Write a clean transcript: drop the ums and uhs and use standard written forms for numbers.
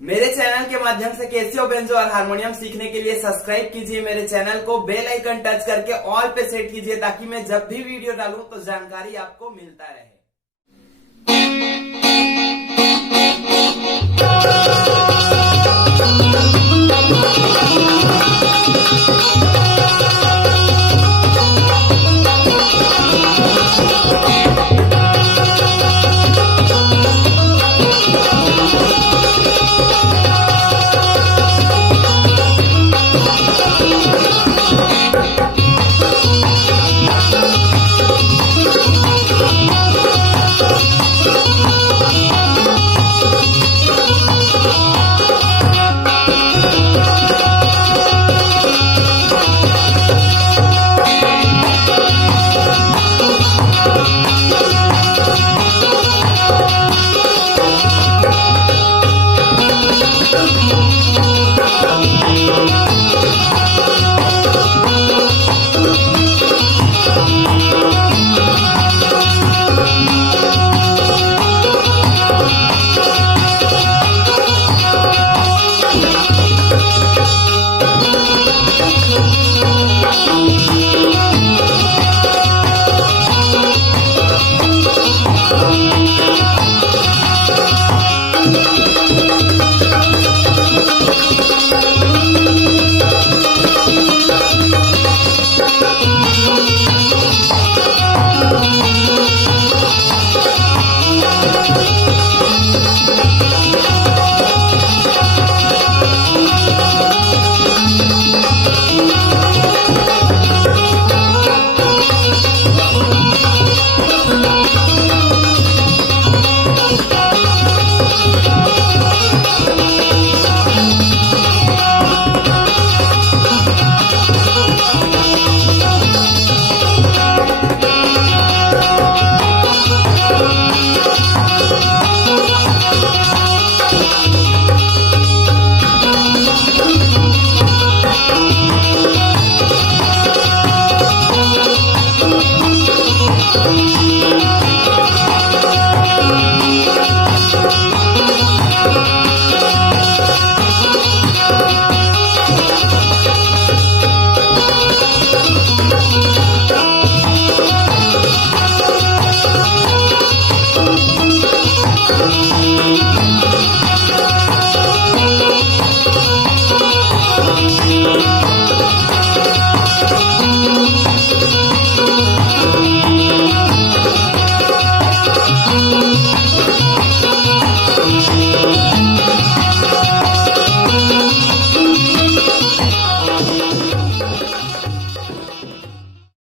मेरे चैनल के माध्यम से कैसियो बेंजो और हारमोनियम सीखने के लिए सब्सक्राइब कीजिए मेरे चैनल को, बेल आइकन टच करके ऑल पे सेट कीजिए ताकि मैं जब भी वीडियो डालूं तो जानकारी आपको मिलता रहे।